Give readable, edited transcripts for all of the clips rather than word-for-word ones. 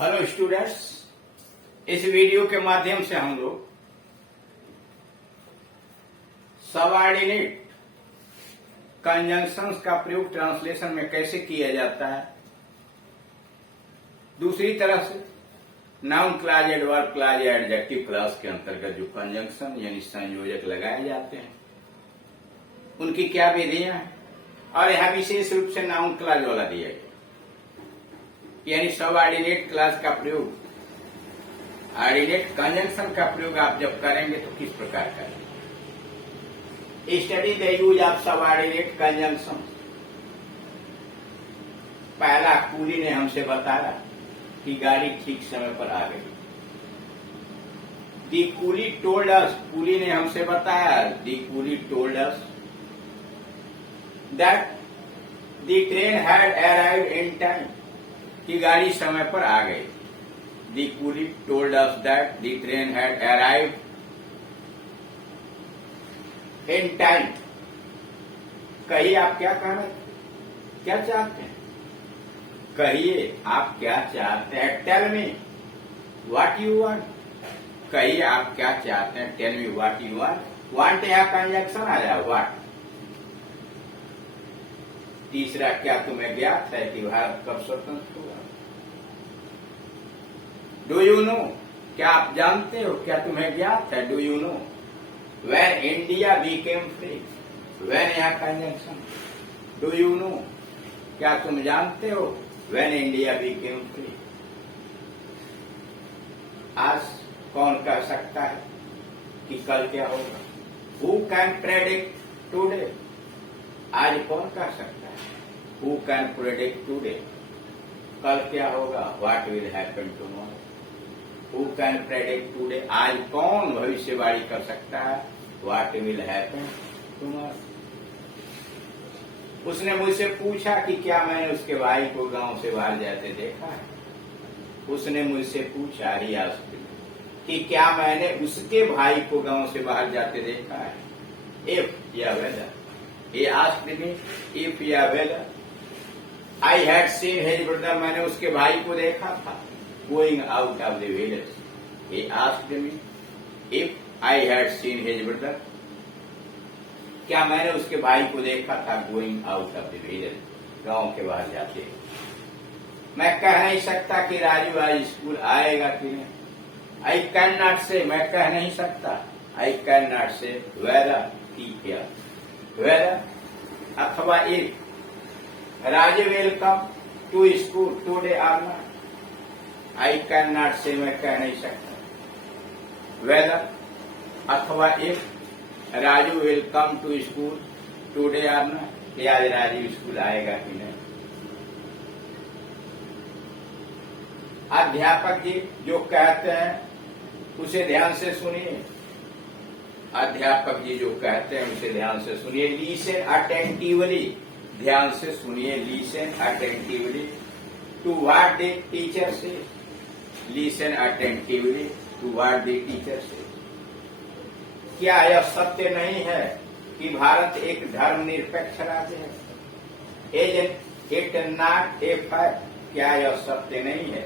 Hello students, इस video के माध्यम से हम लोग सबऑर्डिनेट कंजंक्शंस का प्रयोग ट्रांसलेशन में कैसे किया जाता है, दूसरी तरफ से नाउन क्लॉज, एडवर्ब क्लॉज या एडजेक्टिव क्लॉज के अंतर्गत जो कंजंक्शन यानी संयोजक लगाए जाते हैं उनकी क्या विधियां हैं, और यहां विशेष रूप से नाउन क्लॉज वाला दिया गया यानी सबऑर्डिनेट क्लॉज का प्रयोग, ऑर्डिनेट कंजंक्शन का प्रयोग आप जब करेंगे तो किस प्रकार करेंगे। Study the use of subordinate conjunction. पहला, कूली ने हमसे बताया कि गाड़ी ठीक समय पर आ गई। The coolie told us, coolie ने हमसे बताया, the coolie told us that the train had arrived in time, कि गाड़ी समय पर आ गई। The coolie told us that the train had arrived in time. कहिए आप क्या कहना, क्या चाहते हैं, कहिए आप क्या चाहते हैं। Tell me what you want, कहिए आप क्या चाहते हैं। Tell me what you want, want यहां कंजंक्शन आ जाए, व्हाट। तीसरा, क्या तुम्हें ज्ञात है कि भारत कब स्वतंत्र हुआ। डू यू नो, क्या आप जानते हो, क्या तुम्हें ज्ञात है। Do you know when India became free, when यहां कंजंक्शन। डू यू नो, क्या तुम जानते हो, व्हेन इंडिया बिकेम फ्री। आज कौन कह सकता है कि कल क्या होगा। हु कैन प्रेडिक्ट टुडे, आज कौन कह सकता है। हु कैन प्रेडिक्ट टुडे, कल क्या होगा। What will happen tomorrow. Who can predict today, आज कौन भविष्यवाणी कर सकता है। What will happen tomorrow. उसने मुझसे पूछा कि क्या मैंने उसके भाई को गांव से बाहर जाते देखा है। उसने मुझसे पूछा, ही आस्क्ड मी, कि क्या मैंने उसके भाई को गांव से बाहर जाते देखा है। इफ या weather, he asked me if या whether I had seen his brother, मैंने उसके भाई को देखा था going out of the village. He asked me if I had seen his brother, क्या मैंने उसके भाई को देखा था going out of the village, गांव के बाहर जाते। मैं कह नहीं सकता कि राजू आज स्कूल आएगा कि नहीं। I cannot say, मैं कह नहीं सकता। I cannot say whether, कि क्या, whether अथवा if Raju will come to school today or not. I can not say, मैं कह नहीं सकता। whether अथवा if Raju will come to school today or not, कि आज राजू स्कूल आएगा कि नहीं। अध्यापक जी जो कहते हैं उसे ध्यान से सुनिए। अध्यापक जी जो कहते हैं उसे ध्यान से सुनिए। लिसन अटेंटिवली, ध्यान से सुनिए। Listen attentively to what the teacher say. Listen attentively to what the teacher say. क्या यह सत्य नहीं है कि भारत एक धर्मनिरपेक्ष राज्य है। Is it not a fact, क्या यह सत्य नहीं है।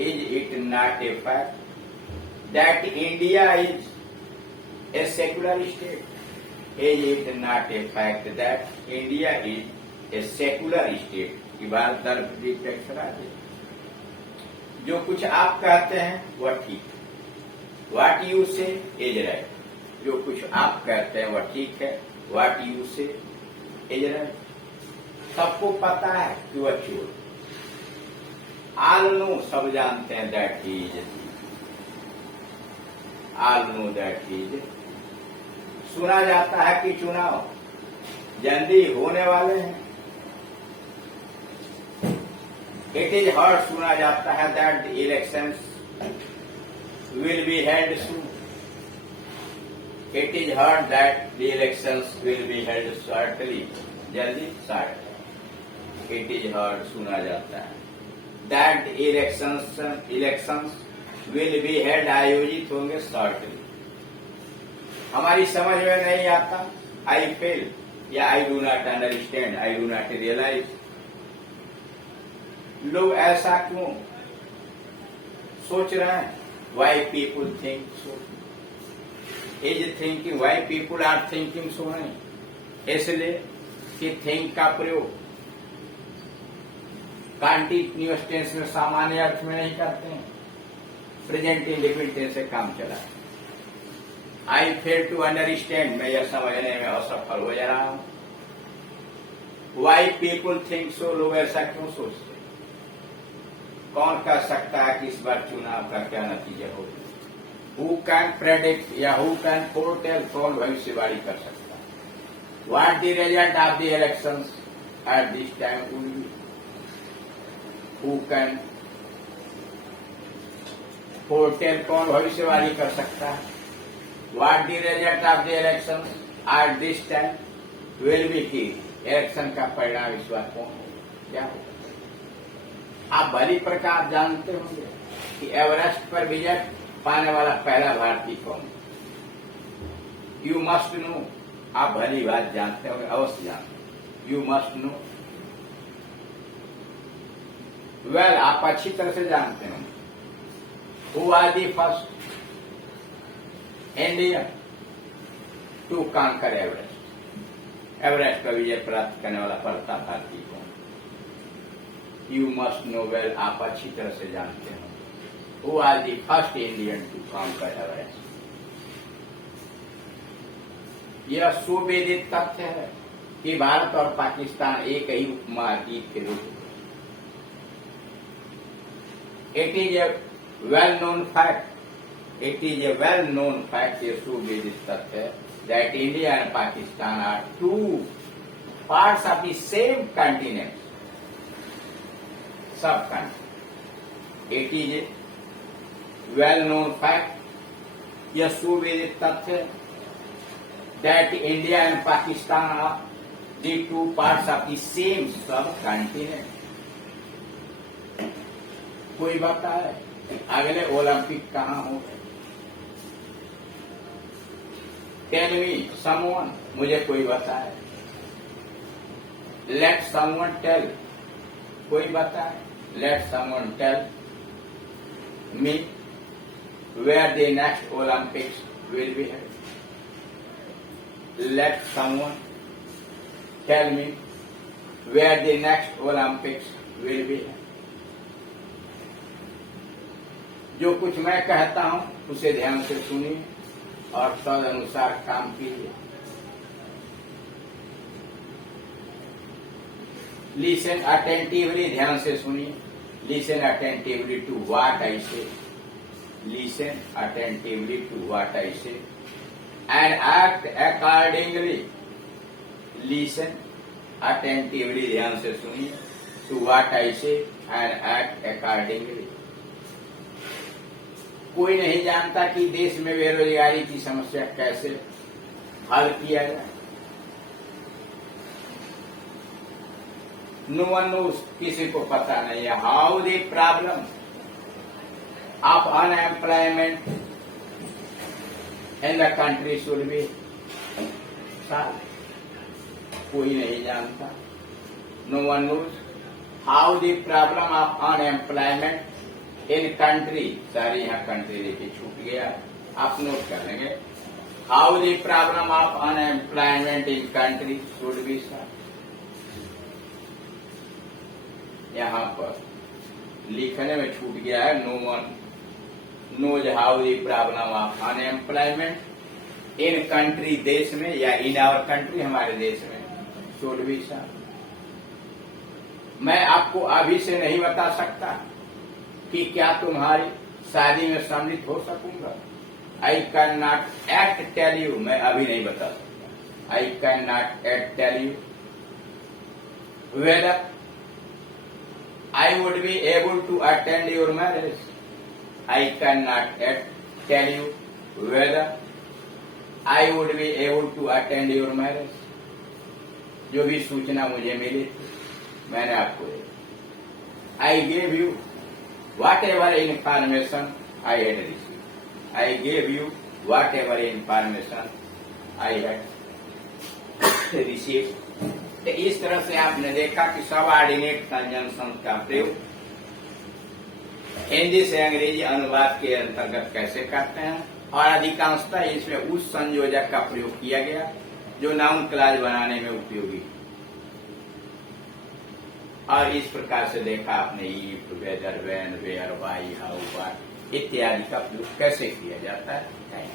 Is it not a fact that India is a secular state. Is it not a fact that India is a secular state, कि भारत धर्मनिरपेक्ष राज्य। जो कुछ आप कहते हैं वह ठीक है। What you say is right. जो कुछ आप कहते हैं वह ठीक है। What you say is right. सबको पता है कि वह चोर। All know, सब जानते हैं that he is a thief. All know that he is a thief. सुना जाता है कि चुनाव जल्दी होने वाले हैं। इट इज हर्ड, सुना जाता है that the elections will be held soon. It is heard that the elections will be held shortly, जल्दी शॉर्ट। इट इज हर्ड, सुना जाता है that elections will be held, आयोजित होंगे शॉर्टली। हमारी समझ में नहीं आता। आई फेल या I do not understand, I do not realise. लोग ऐसा क्यों सोच रहे हैं why people think so, is thinking, why people are thinking so नहीं, इसलिए कि थिंक का प्रयोग कंटीन्यूअस टेंस में सामान्य अर्थ में नहीं करते हैं, प्रेजेंट इंडेफिनिट टेंस से काम चला है। आई फेल टू अंडरस्टैंड, मैं यह समझने में असफल हो जा रहा हूं। वाई पीपुल थिंक सो, लोग ऐसा क्यों सोचते? कौन कह सकता है कि इस बार चुनाव का क्या नतीजा होगा? हु कैन प्रेडिक्ट या हु कैन फोरटेल, कौन भविष्यवाणी कर सकता है? What the result of the elections at this time would be? Who can foretell, कौन भविष्यवाणी कर सकता है? What the result of the elections at this time will be, की इलेक्शन का परिणाम इस बार कौन होगा, क्या होगा? आप भली प्रकार जानते होंगे कि एवरेस्ट पर विजय पाने वाला पहला भारतीय कौन? यू मस्ट नो, आप भली बात जानते होंगे, अवश्य जानते, यू मस्ट नो। वेल, आप अच्छी तरह से जानते होंगे। Who are the first Indian to conquer Everest? Everest पर विजय प्राप्त करने वाला पहला भारतीय कौन? यू मस्ट नो वेल, आप अच्छी तरह से जानते हैं। Who are the first Indian to conquer Everest? यह सुवेदित तथ्य है कि भारत और पाकिस्तान एक ही उपमहाद्वीप के रूप में, it is a well known fact, it is a well known fact, ये सुवेदित तथ्य है that India and Pakistan are two parts of the same continent, subcontinent. It is a well-known fact, यह सुवेदित तथ्य that India and Pakistan are the two parts of the same subcontinent. कोई बताए अगले Olympic कहाँ होंगे? टेल मी समवन, मुझे कोई बताए। लेट समवन टेल, कोई बताए। Let someone tell me where the next Olympics will be held. Let someone tell me where the next Olympics will be held. जो कुछ मैं कहता हूं उसे ध्यान से सुनिए और तद अनुसार काम कीजिए। लिसन अटेंटिवली, ध्यान से सुनिए। Listen attentively to what I say, listen attentively to what I say and act accordingly. Listen attentively, ध्यान से सुनिए, to what I say and act accordingly. कोई नहीं जानता कि देश में बेरोजगारी की समस्या कैसे हल किया जाए। नो वन नोज, किसी को पता नहीं है how the problem of unemployment in the country should be solve. कोई नहीं जानता। No one knows how the problem of unemployment in country, सारी यहाँ कंट्री देखिए छूट गया, आप नोट कर लेंगे। How the problem of unemployment in country should be solve. यहाँ पर लिखने में छूट गया है। No one knows how the problem of unemployment in country, देश में, या इन आवर कंट्री, हमारे देश में, शुड बी सॉल्व। मैं आपको अभी से नहीं बता सकता कि क्या तुम्हारी शादी में सम्मिलित हो सकूंगा। I can not yet tell you, मैं अभी नहीं बता सकता। I can not yet tell you whether I would be able to attend your marriage. I can not yet tell you whether I would be able to attend your marriage. जो भी सूचना मुझे मिली मैंने आपको दी। I gave you whatever information I had received. I gave you whatever information I had received. तो इस तरह से आपने देखा कि सबऑर्डिनेट कंजंक्शन का प्रयोग हिंदी से अंग्रेजी अनुवाद के अंतर्गत कैसे करते हैं, और अधिकांशतः इसमें उस संयोजक का प्रयोग किया गया जो नाउन क्लॉज बनाने में उपयोगी। और इस प्रकार से देखा आपने if, whether, when, where, why, how, what इत्यादि का प्रयोग कैसे किया जाता है।